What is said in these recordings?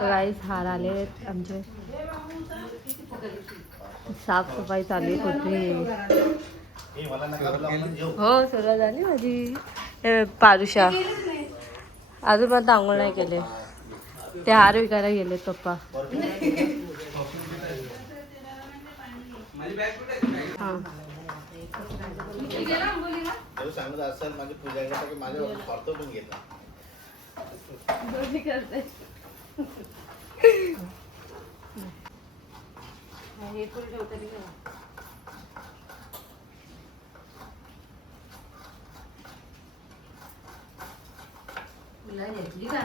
गाईस हार आले आमचे. साफसफाई चालू होती. हो सुरुवात झाली माझी. पारुषा अजून पण आंघोळ नाही केले. ते हार विकायला गेले पप्पा. हां सांगत असेल माझी पूजा की माझ्या फॉर्तो पण घेतला. हे पण ठेवतरी तुला घेतली का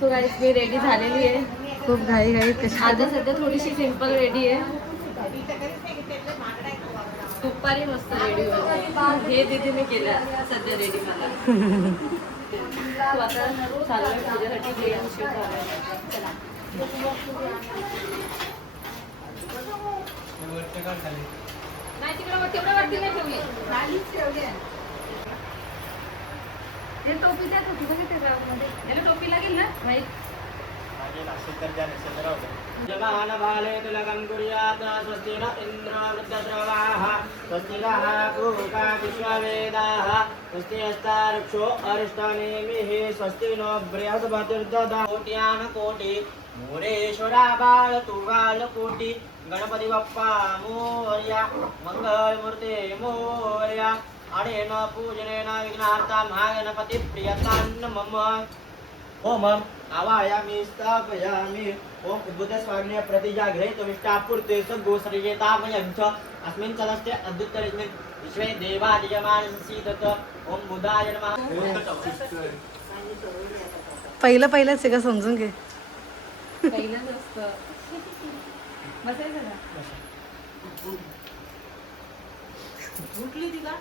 सो गाईस मी रेडी झालेली आहे. खूप घाई आता सध्या थोडीशी सिंपल रेडी आहे. दुपारी मस्त रेडी होते. हे दीदीने केलं सध्या रेडी मला. आता चाललोय पूजेसाठी. उशीर झाला. नाही तिकडे तेवढं वरती नाही ठेवली. खालीच ठेवली. हे टोपी त्यात होती बघ ते मध्ये. याला टोपी लागेल ना माहित. जगान भाले तुलगं कुर्यात् स्वस्ति न इन्द्रो वृद्धश्रवाः स्वस्ति नः पूषा विश्ववेदाः स्वस्ति हस्तारक्षो अरिष्टनेमिः स्वस्ति नो बृहस्पतिर्दधातु कोट्यान् कोटि मोरेश्वरा बाळतु बालकोटि गणपति बप्पा मोरया मंगलमूर्ते मोरया अनेन पूजनेन विघ्नार्ता महागणपति प्रियतान् मम ओमम् आवायामि स्थापयामि ओम उद्बुद्धस्वामिने प्रतिजागृहीतुमिष्टापूर्ते सद्गोश्रीयेतामयं च अस्मिन् चलस्ते अद्युत्तरेऽस्मिन् विश्वे देवादियमानसीदत ओम बुधाय नमः. पहिलंच आहे का समजून घे. पहिलंच असतं. बसायचं ना. उठली ती का?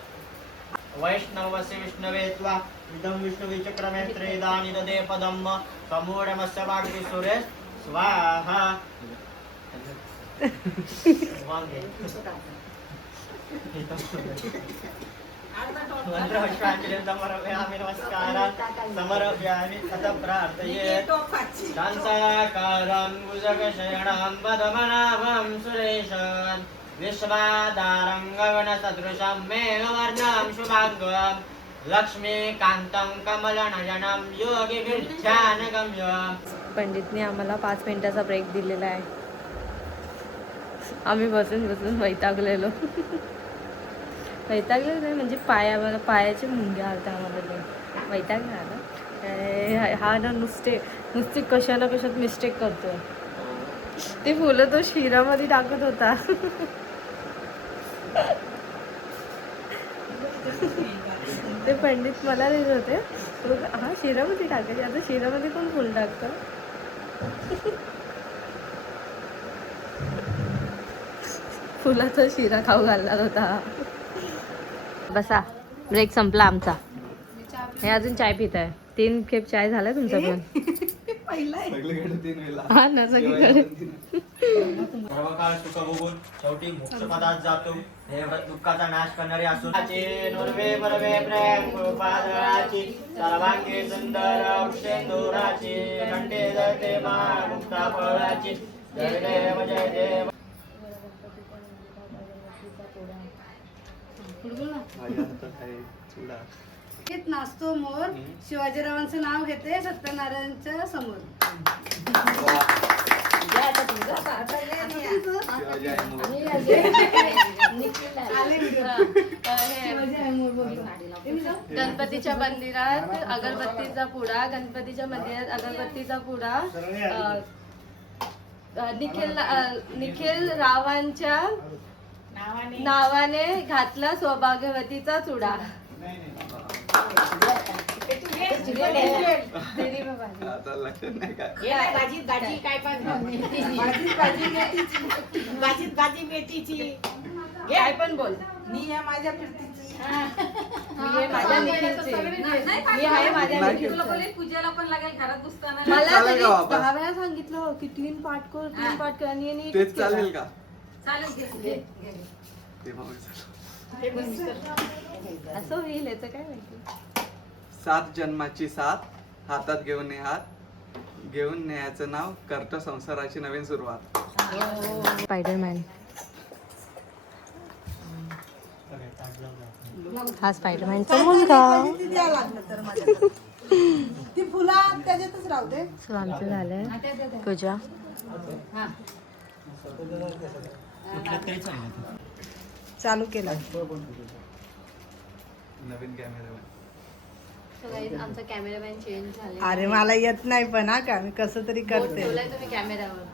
वैष्णवस्य विष्णवे त्वा इदं विष्णुवे चक्रमे त्रेदानि ददे पदम् समूढमस्य वाग्भि सुरेश स्वाहा. मंत्रपुष्पाञ्जलिं समर्पयामि. नमस्कारान् समर्पयामि. अथ प्रार्थये शान्ताकारं भुजगशयनं पद्मनाभं सुरेशं विश्वाधारं गगनसदृशं मेघवर्णं शुभाङ्गं लक्ष्मीकान्तं कमलनयनं योगिभिर्ध्यानगम्यं. पंडितने आम्हाला 5 मिनिटाचा ब्रेक दिलेला आहे. आम्ही बसून वैतागलेलो. वैतागलेलो नाही म्हणजे पायाचे मुंग्या आलत्या आम्हाला. वैताग नाही आला. हा ना नुसते कशा ना कशात मिस्टेक करतो. ते फुलं तो शिरामध्ये टाकत होता. ते पंडित मला देत होते. हा शिरामध्ये टाकायचे. आता शिरामध्ये कोण फुल टाकतं. फुलाचा शिरा खाऊ घालणार होता. बसा ब्रेक संपला आमचा. हे अजून चाय पित आहे. 3 खेप चाय झाला तुमचा पण. हा ना सगळीकडे. सर्व काळ सुख भोगून शेवटी मोक्षपदात जातो. हे दुःखाचा नाश करणारे असून नुर्वे परवे प्रेम कृपादळाची सर्वांगी सुंदर वृक्षेंदुराची कंठे जळते बाळ मुक्ता फळाची. जय देव जय देव. नाचतो मोर शिवाजीरावांचं नाव घेते सत्यनारायणच्या समोर. गणपतीच्या मंदिरात अगरबत्तीचा पुडा. गणपतीच्या मंदिरात अगरबत्तीचा पुडा. निखिल रावांच्या नावाने घातला सौभाग्यवतीचा चुडा. काय पण बोल. मी या माझ्या फिरतीची. मी माझ्या निखिलची. मी आहे माझ्या निखिलची. पूजेला पण लागेल घरात बसताना. मला 10 वेळा सांगितलं की 3 पाठ कर आणि तेच चालेल का? चालेल. असं होईल याचं काय माहिती. 7 जन्माची साथ हातात घेऊन ये हात, घेऊन न्यायाचं नाव, करतो संसाराची नवीन सुरुवात. स्पायडरमॅन. हा स्पायडरमॅनचा मुलगा. ती फुलं त्याच्यातच राहू दे. सो आमचं झालंय पूजा. चालू केला. नवीन कॅमेरामॅन. So guys, आमचा कॅमेरामॅन चेंज झाले. अरे मला येत नाही पण हा का मी कसं तरी करते. ठेवलाय तुम्ही कॅमेरावर.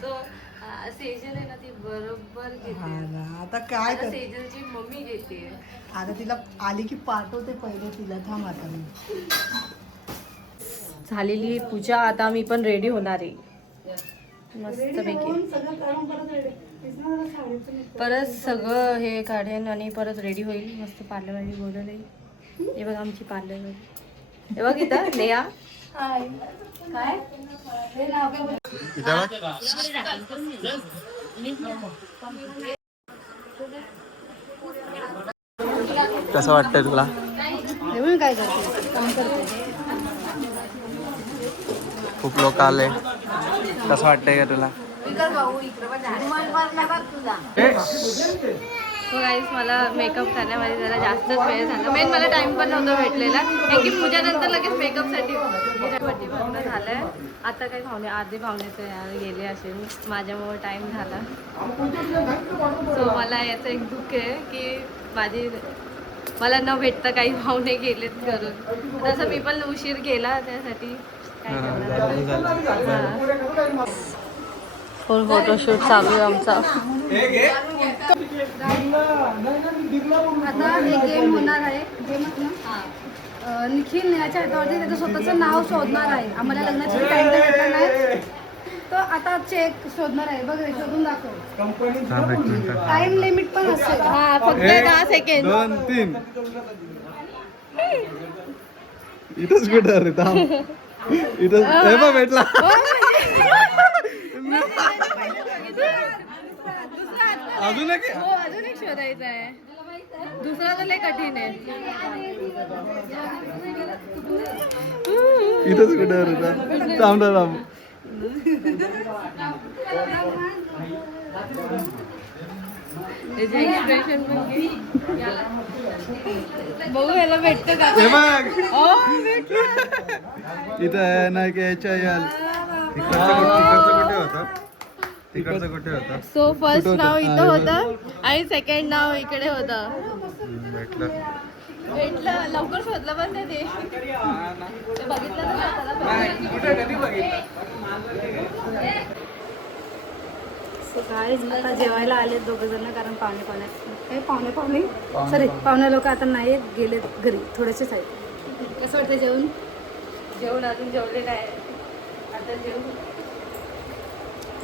So सेजल आहे ना ती बरोबर घेते. आता काय आता कर सेजलची मम्मी घेते. आता तिला आली की पाठवते पहिले तिला. थांब आता मी. झालेली पूजा. आता मी पण रेडी होणार आहे मस्तपैकी. परत सगळं हे काढेन आणि परत रेडी होईल. मस्त पार्लरवाली बोलवलंय. हे बघा आमची पार्लरवाली. हे बघ इथं नेहा. काय कसं वाटतंय तुला? येऊन काय करते काम करते. खूप लोक आले. कसं वाटतंय का तुला? हो गाईस, मला मेकअप करण्यामध्ये जरा जास्तच वेळ झाला. मेन मला टाइम पण नव्हता भेटलेला, कारण की पूजानंतर लगेच मेकअपसाठी वटी भरणं झालंय. आता काही पाहुणे अर्धे पाहुणे तर गेले असेल, माझ्यामुळे टाइम झाला. सो मला याचं एक दुःख आहे की मला न भेटता काही पाहुणे गेलेत करून. तसं मी पण उशीर केला त्यासाठी काय करणार. फुल फोटोशूट चालू आहे आमचा. आता एक गेम होणार आहे. निखिल नेहाच्या हातावरती त्याचं स्वतःचं नाव शोधणार आहे. आम्हाला लग्नाची टाइम भेटला नाही तो आता चेक शोधणार आहे. बघ शोधून दाखव. टाइम लिमिट पण असेल. हा, फक्त 10 सेकंड. 2 3 इथंच कुठं रे? थांब. इथंच हे बघ भेटला. अजून एक हो, अजून एक शोधायचा आहे. दुसरा तर लय कठीण आहे. इथंच कुठं रे? थांब थांब. त्याचे एक्सप्रेशन बघू याला भेटतं का. हे बघ ओ, भेटलं. इथं आहे ना की याच्या याल तिकडचं कुठे होतं? सो फर्स्ट नाव इथं होतं आणि सेकंड नाव इकडे होतं. भेटलं लवकर शोधलं पण नाही ते बघितलं काय आता जेवायला आले दोघं जण, कारण पाहुणे लोक आता नाही गेलेत घरी, थोडेसेच आहेत. कसं वाटतं जेवण अजून जेवले नाही. आता जेवू.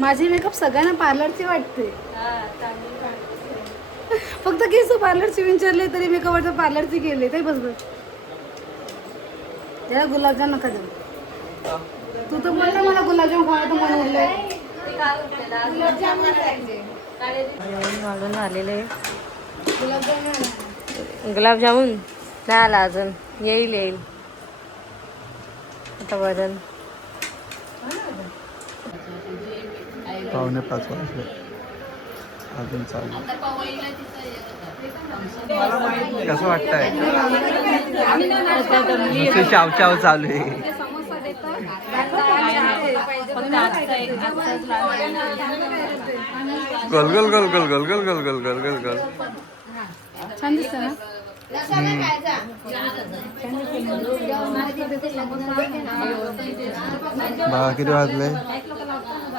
माझी मेकअप सगळ्यांना पार्लरची वाटते. हा, चांगली वाटते. फक्त केस पार्लरची विचारले तरी मेकअप वाटतं पार्लरची केले. ते बस त्याला गुलाबजाम नका देऊ. तू तर बोलला मला गुलाबजाम खायचं मन उरलंय. घालून आलेले गुलाबजामुन नाही आला अजून. येईल आता वरण. 4:45 वाजले अजून चालू. कसं वाटतंय? चाव चाव चालू आहे. गोल गोल गोल गोल गोल गोल गोल गोल गोल गोल गोल. छान दिसतं ना. बघा किती वाजले?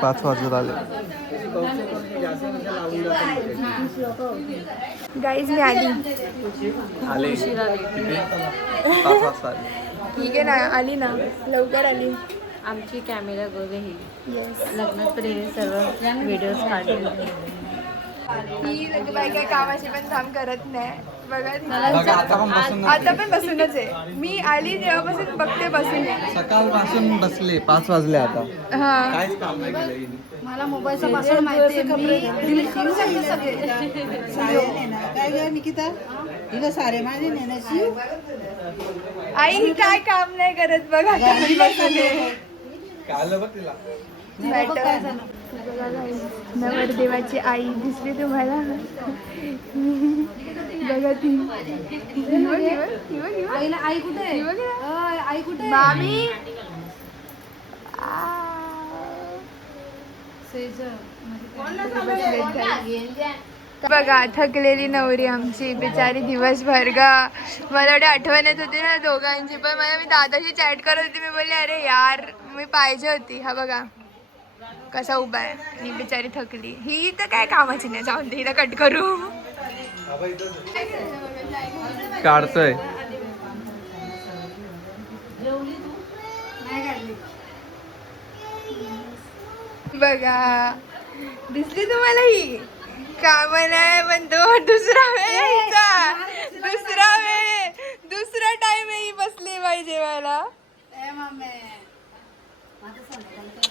5 वाजत आले. गाईज मी आली. आले 5 वाजता आले. ठीक आहे ना, आली ना, लवकर आली. आमची कॅमेरा गर्ल ही लग्नात पण हे सर्व व्हिडिओज काढले. ही बाई काय कामाची पण काम करत नाही. बघा बघा, आता पण बसून आता पण बसूनच आहे. मी आली तेव्हापासून बघते बसून. सकाळपासून बसले. 5 वाजले आता. हा काहीच काम नाही केलं. मला मोबाईलचा पासवर्ड माहिती आहे. मी delete करून टाकते सगळे. काय ग निकिता हिला सारे माझे नेण्याची आई काय काम नाही करत बघा काल बघ तिला बघ काय झालं. नवरदेवाची आई दिसली तुम्हाला बघा ती आईला आई कुठे आहे? अय, आई कुठे आहे? मामी बघा थकलेली नवरी आमची बिचारी दिवसभर गा मला एवढी आठवण येत होती ना दोघांची पण मी दादाशी चॅट करत होती. मी बोलले अरे यार मी पाहिजे होती. हा बघा कसा उभा आहे ही बिचारी थकली. ही तर काय कामाची नाही. जाऊन दे हिला कट करू. काढतोय नाही काढली. बघा दिसली तुम्हाला ही काम नाही पण तो दुसरा वेळ यायचा. दुसरा टाइम ही बसली बाई जेवायला. ए मामे.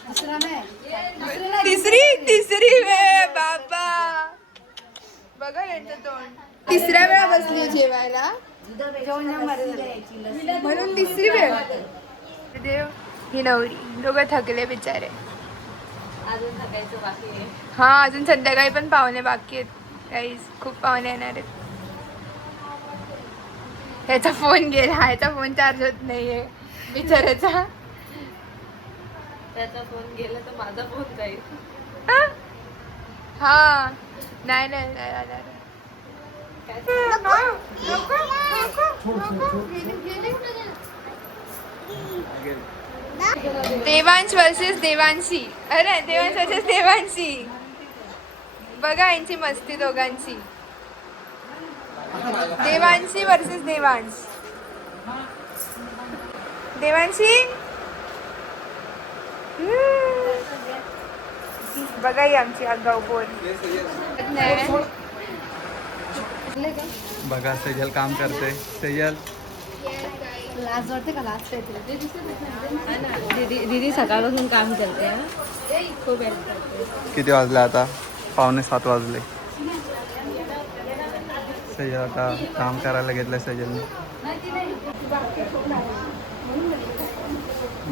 दुसरा नाही. तिसरी वेळ बाबा बघा यांचं तोंड. तिसऱ्या वेळा बसली जेवायला म्हणून तिसरी वेळ. देव ही नवरी दोघं थकले बिचारे. अजून थकायचं बाकी आहे. हा अजून संध्याकाळी पण पाहुणे बाकी आहेत. काही खूप पाहुणे येणार आहेत. ह्याचा फोन गेला. ह्याचा फोन चार्ज होत नाहीये बिचाराचा. त्याचा फोन गेला तर माझा फोन जाईल. हा नाही नाही नाही जाणार. देवांश वर्सेस देवांशी. अरे देवांश वर्सेस देवांशी. बघा यांची मस्ती दोघांची. देवांशी वर्सेस देवांश. देवांशी बघा ही आमची आगाऊ बोल. बघा सेजल काम करते. सेजल लाज वाटते का? लाज येते. दीदी सकाळपासून काम करते हा. खूप हेल्प करते. किती वाजले आता? 6:45 वाजले. सेजल आता काम करायला घेतलं. सेजलने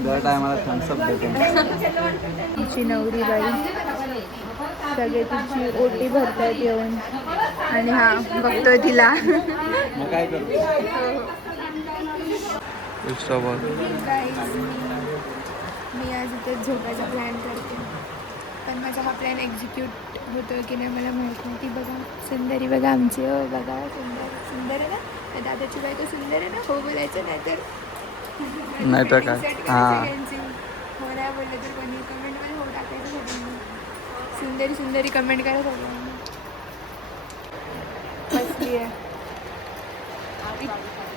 दर टायमाला थम्सअप देते. तिची नवरी बाई सगळे तिची ओटी भरतात येऊन आणि हा बघतोय तिला. मग काय करू? मी आज इथे झोपायचा प्लॅन करते पण माझा हा प्लॅन एक्झिक्यूट होतोय की नाही मला माहित नाही. ती बघा सुंदरी बघा आमची. हो बघा सुंदर आहे ना. दादाची बायको सुंदर आहे ना. हो बोलायचं नाही तर काय. हां हो नाही बोललं तर कोणी कमेंटमध्ये हो टाकायचं सगळ्यांनी. सुंदरी कमेंट करा सगळ्यांनी. बसली आहे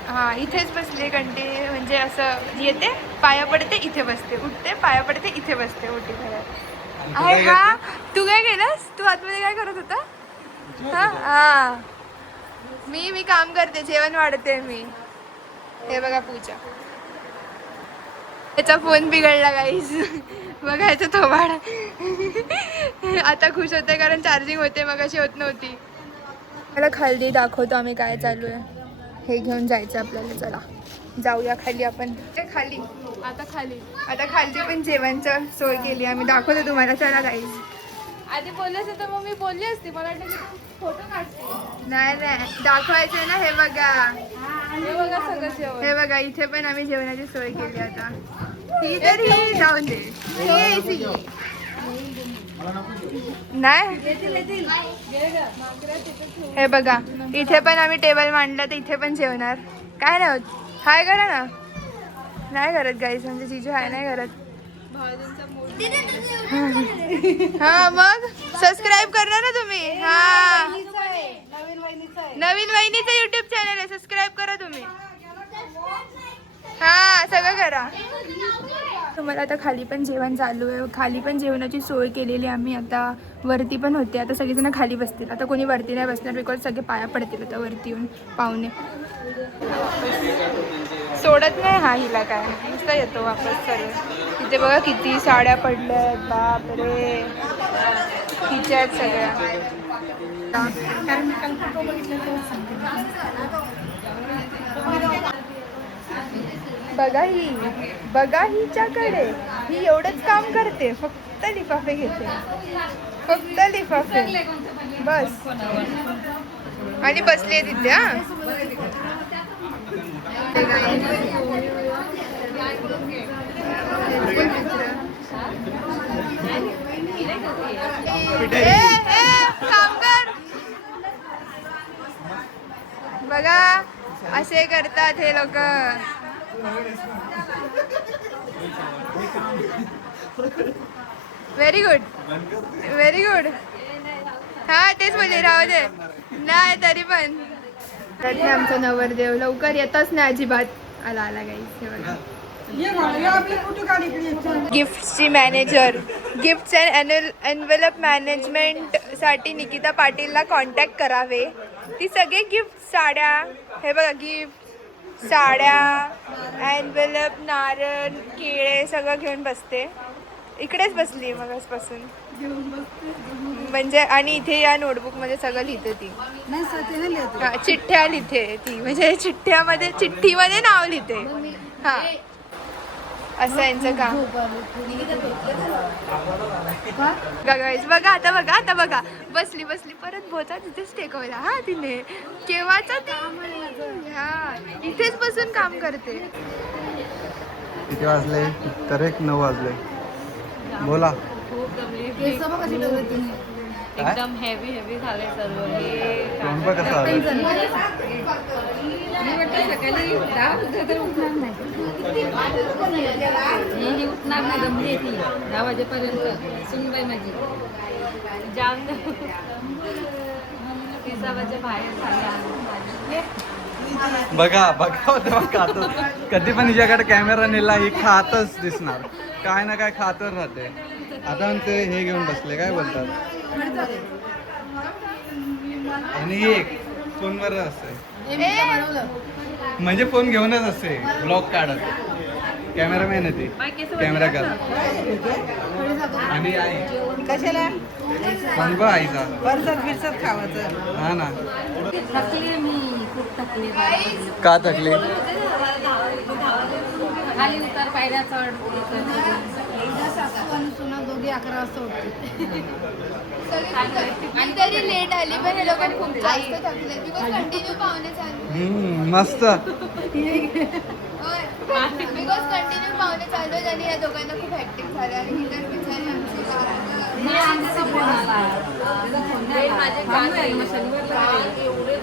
हा इथेच बसले घंटे म्हणजे असं येते पाया पडते इथे बसते. उठते पाया पडते इथे बसते. ओटी भरत आहे. हा तू काय केलंस? तू आतमध्ये काय करत होता? हा हा मी काम करते. जेवण वाढते मी. हे बघा पूजा. त्याचा फोन बिघडला गाईस. बघा याचं थोबाड. आता खुश होते कारण चार्जिंग होते मग अशी होत नव्हती. मला खाली दाखवतो आम्ही काय चालू आहे. हे घेऊन जायचं आपल्याला. चला जाऊया खाली आपण. खाली आता खालची पण जेवणचं सोय केली आम्ही. दाखवतो तुम्हाला. चला गाईस. आधी बोलले तर मग मी बोलली असती. मला वाटलं की फोटो काढते. नाही दाखवायचं ना. हे बघा हे बघा सगळं जेवण. हे बघा इथे पण आम्ही जेवणाची सोय केली. आता ही तरी जाऊन दे. नाही हे बघा इथे पण आम्ही टेबल मांडला तर इथे पण जेवणार. काय नाही होत. हाय करा ना. नाही करत गाईस म्हणजे जीजू हाय नाही करत. हा मग सबस्क्राईब करणार ना तुम्ही. हा नवीन वहिनीचं युट्यूब चॅनल आहे. सबस्क्राईब करा तुम्ही. हा सगळं करा. तुम्हाला आता खाली पण जेवण चालू आहे. खाली पण जेवणाची सोय केलेली आम्ही. आता वरती पण होते. आता सगळेजण खाली बसतील. आता कोणी वरती नाही बसणार बिकॉज सगळे पाया पडतील आता वरती येऊन पाहुणे. सोडत नाही हा हिला काय. नुसतं येतो वापस सर्व. तिथे बघा किती साड्या पडल्या आहेत. बापरे तिच्या आहेत सगळ्या. कारण मी काल फोटो बघितले तेव्हा सांगते. बघा हिच्याकडे, ही एवढंच काम करते, फक्त लिफाफे घेते, फक्त लिफाफे बस. आणि बसली तिथे. हा काम कर. बघा असे करतात हे लोक. Very good, very good. हा तेच बोलले, राहू दे. नाही तरी पण हे आमचा नवरदेव लवकर येतच नाही अजिबात. आला आला गाईस, हे बघा. गिफ्टची मॅनेजर, गिफ्ट्स अँड एनवेलप मॅनेजमेंटसाठी निकिता पाटीलला कॉन्टॅक्ट करावे. ती सगळे गिफ्ट, साड्या, हे बघा गिफ्ट, साड्या, एनवेलप, नारळ, केळे सगळं घेऊन बसते. इकडेच बसली मगासपासून म्हणजे. आणि इथे या नोटबुकमध्ये सगळं लिहिते ती. नाही सर, ते नाही लिहित. हा चिठ्ठ्या लिहिते ती, म्हणजे चिठ्ठीमध्ये नाव लिहिते. हा असं यांचं काम. गाईज बघा आता, बघा आता, बघा बसली परत बोचा तिथेच टेकवला. हा तिने केव्हाचा ती, हा इथेच बसून काम करते. किती वाजले? करेक्ट 9 वाजले. बोला. खूप दमली. केस बघ कशी ठेवली तिने. एकदम हेवी हेवी झाले सर्व. हे तोंड बघ कसं आलं. मी वाटतं सकाळी 10 वाजता तरी उठणार नाही. ही उठणार नाही, दमली ती 10 वाजेपर्यंत. सुनबाई माझी जाम 30 वाजे बाहेर झाल्या. बघा तेव्हा खातच. कधी पण हिच्याकडे कॅमेरा नेला ही खातच दिसणार. काय ना काय खातच राहते. आता ते हे घेऊन बसले, काय बोलतात, आणि एक फोनवर असते, म्हणजे फोन घेऊनच असते ब्लॉग काढत. कॅमेरामॅन आहे ते, कॅमेरा करत. आणि आई कशाला सांग आईचा परसत बिरसत खावायचं. हा ना. थकली मी, खूप थकली. का थकली? खाली उतार, पायऱ्या चढ. सुना दोघी 11 वाजता उठते. आणि तरी लेट आली, पण हे लोक खूप जास्त थकले बिकॉज कंटिन्यू पाहुणे चालू. मस्त. बिकॉज कंटिन्यू पाहुणे चालू आहेत आणि या दोघांना खूप हॅक्टिक झालं. आणि ही तर बिचारी आमची माझे कान एवढे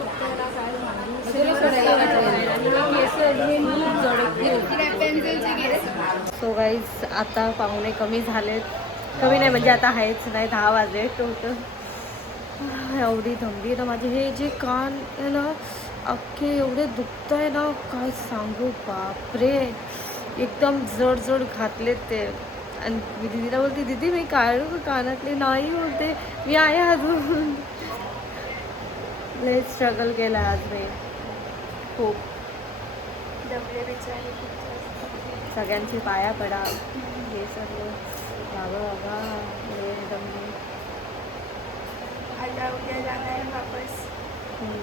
सो गाईज आता पाहुणे कमी झालेत. कमी नाही म्हणजे आता आहेच नाही, 10 वाजले टोटल. एवढी दमली ना माझे. हे जे कान आहे ना अख्खे एवढे दुखत आहे ना, काय सांगू. बापरे, एकदम जड जड घातलेत ते. आणि मी दीदीला बोलते, दीदी मी काढू का कानातले? नाही बोलते, मी आहे अजून. लय स्ट्रगल केला आज मी खूप. दमले बिचारी खूप. सगळ्यांची पाया पडा. हे सर्व बाबा बाबा लय दमली. आता उद्या जाणार वापस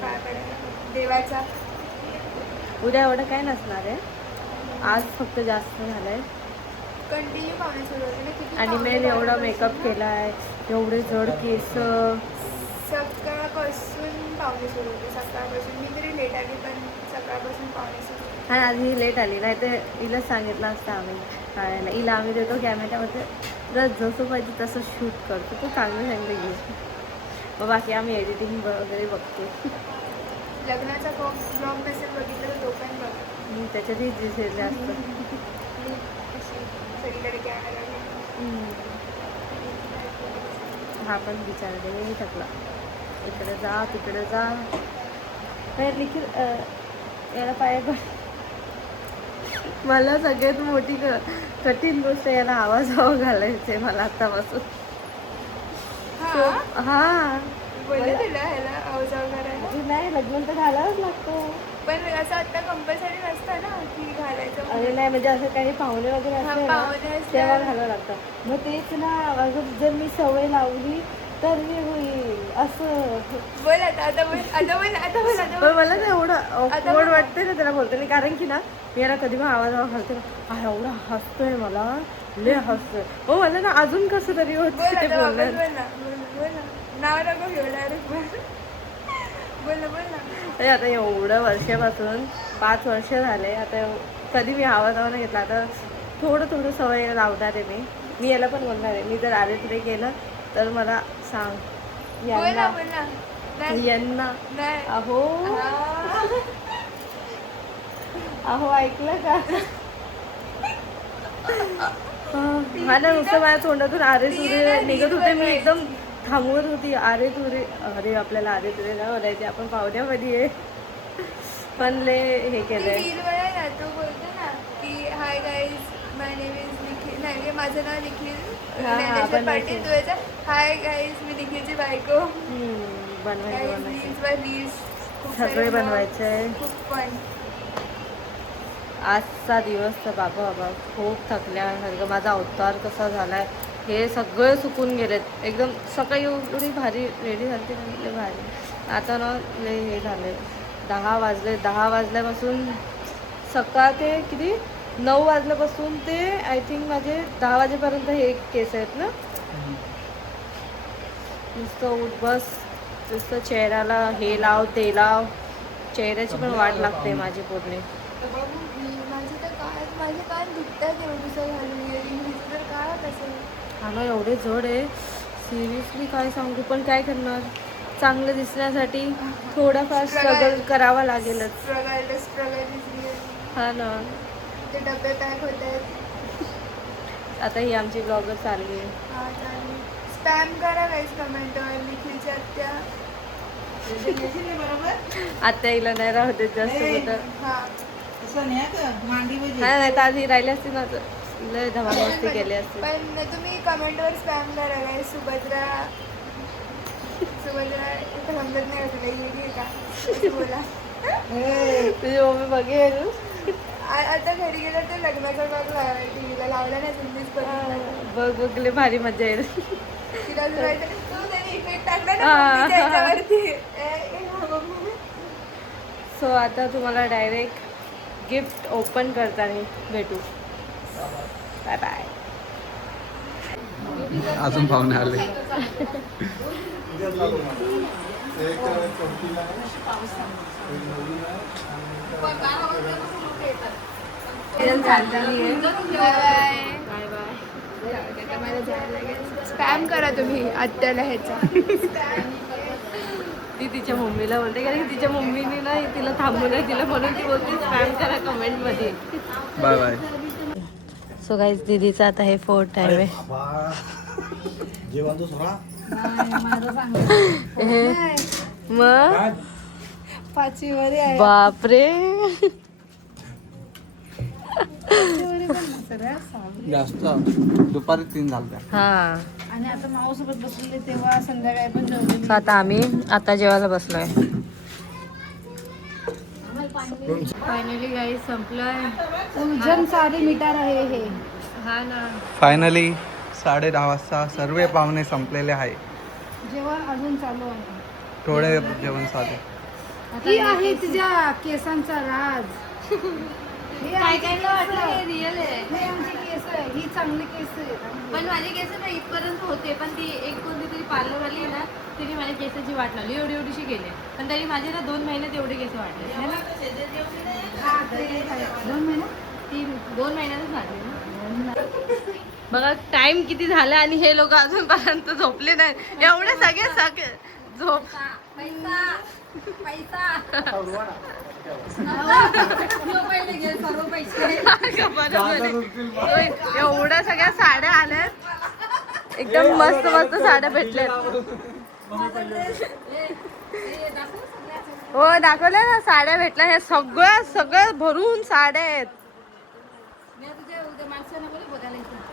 पाया पडायला देवाचा. उद्या एवढं काय नसणार आहे, आज फक्त जास्त झालं आहे. कंटिन्यू पाहुणे सुरू होते ना. किती आणि पाहुणे मी एवढा बाहेर मेकअप केला आहे, एवढे जड केस. सकाळपासून पाहुणे सुरू होते. सकाळपासून मी तरी लेट आली, पण सकाळपासून पाहुणे सुरू. आणि आधी लेट आली, नाही तर हिलाच सांगितलं असतं आम्ही काढायला. हिला आम्ही देतो कॅमेऱ्यामध्ये, तर जसं पाहिजे तसं शूट करतो. तो चांगलं सांगितलं घेऊ. मग बाकी आम्ही एडिटिंग वगैरे बघतो. लग्नाचा ब्लॉग नसेल बघितलं तर तो पण बघ. त्याच्यातही दिसेल जास्त. सगळीकडे कॅमेरा. हा पण विचारले थकला. इकडे जा तिकडे जा. निखिल याला पाया पड. मला सगळ्यात मोठी कठीण गोष्ट याला आवाज घालायचे मला आत्तापासून. हा बोलले तुला ह्याला आवाज करायला. नाही, लग्न तर घालावंच लागतो. पण असं आता कंपल्सरी नसतं ना की घालायचं अरे नाही म्हणजे असं काही पाहुणे वगैरे हा, असले ना पाहुणे असले. तेव्हा घालावं लागतं मग तेच ना अगं जर मी सवय लावली तर हे होईल असं बोल आता बोल पण मला ना एवढं आता ऑकवर्ड बोल. वाटतंय ना त्याला बोलताना कारण की ना मी याला कधी पण आवाज घालते ना हा एवढा हसतोय मला लय हसतोय हो मला ना अजून कसं तरी होत बोल ते आता बाबा, बोलण्यात बोल ना बोल ना नाव नको घेऊ डायरेक्ट बोल ना म्हणजे आता एवढं वर्षापासून 5 वर्ष झाले आता कधी मी आवाज नाही घेतला आता थोडं सवय लावणार आहे मी याला पण बोलणार आहे मी जर आले तुला केलं तर मला सांग बोल ना नाही यांना नाही अहो हा. अहो ऐकलं का हा ना नुसतं माझ्या तोंडातून आरे तुरे निघत होते मी एकदम थांबवत होती आरे तुरे अरे आपल्याला आरे तुरे ना बोलायचे आपण पाहुण्यामध्ये आहे पण लय हे केलंय रील वर ना तू बोलतो ना की hi guys my name is Nikhil नाही माझं नाव निखिल हा, ज्ञानेश्वर आपण पाटील माहिती. तुझ्या हाय गाईज मी निखिलची बायको बनवायचं रील्स खूप सगळे सारे बनवायचे आहे. vlogs, खूप पण आजचा दिवस तर बाबा खूप थकल्यासारखं माझा अवतार कसा झालाय हे सगळे सुकून गेलेत एकदम सकाळी एवढी भारी रेडी झाली ना भारी आता ना लय हे झाले 10 वाजले 10 वाजल्यापासून सकाळ ते किती 9 वाजल्यापासून ते आय थिंक माझे 10 वाजेपर्यंत हे केस आहेत ना नुसतं उठ बस नुसतं चेहऱ्याला हे लाव ते लाव चेहऱ्याची पण वाट लागते माझी पूर्ण माझे कान दुखतात एवढं घालून इयरिंग तर काय कसं हा ना एवढे जड आहे सिरियसली काय सांगू पण काय करणार चांगलं दिसण्यासाठी थोडाफार स्ट्रगल करावा लागेलच स्ट्रगल इज रिअल हा ना ते डबे पॅक होत आहेत आता ही आमची ब्लॉगर चालली आहे स्पॅम करा गाईज कमेंटवर निखिलची आत्या आता हिला नाही राहू देत जास्त कुठं हा असं नाही का मांडी हा नाही तर आधी राहिली असती ना तर लय धमामस्ती केली असती पण तुम्ही कमेंटवर स्पॅम करा गाईज सुभद्रा इथं समजत नाही असं वेगळी का असं बोला तुझी मम्मी बघेल आता घरी गेलं तर लग्नाचा ब्लॉग लावायला टीव्हीला लावला नाही तुम्हीच पण बघ बघ लय भारी मजा येईल तिला जुळायचं तू त्याने इफेक्ट टाकला ना मम्मीच्या ह्याच्यावरती. मम्मी. सो आता तुम्हाला डायरेक्ट गिफ्ट ओपन करताना भेटू बाय बाय अजून पाहुणे आले स्पॅम करा तुम्ही आत्याला ह्याचा ती तिच्या मम्मीला बोलते कारण की तिच्या मम्मीने ना तिला थांबवलं तिला म्हणून ती बोलते स्पॅम करा कमेंटमध्ये बाय बाय सो गाईज दीदीचा आता हे 4th टाइम आहे जेवण तो सोडा मग 5वी मध्ये आहे बापरे जास्त दुपारी 3 झाल्या हा आणि आता माऊसोबत बसलेले तेव्हा संध्याकाळी पण जेवलेली सो आता आम्ही आता जेवायला बसलोय फायनली गाईज संपलंय उलझन सारी मिटार आहे हे हा ना फायनली 10:30 वाजता सर्व पाहुणे संपलेले आहे जेवण अजून चालू आहे थोडे जेवण चालू ही आहे तिच्या केसांचा राज काय काय वाटलं रिअल आहे हे आमची केस आहे ही चांगली केस आहे पण माझे केस ना इथपर्यंत होते पण ती एक कोणती तरी पार्लर वाली आहे ना तिने माझ्या केसाची वाट लावली एवढीशी केली पण तरी माझे ना 2 महिन्यात एवढे केस वाटले है ना? 2 महिने 2 महिन्यातच वाटले ना बघा टाइम किती झाला आणि हे लोक अजूनपर्यंत झोपले नाही एवढे सगळे झोप एवढ्या सगळ्या साड्या आल्यात एकदम मस्त मस्त साड्या भेटल्यात हो दाखवल्या ना साड्या भेटल्या हे सगळं भरून साड्या आहेत तुझ्या माणसांना बोलायचं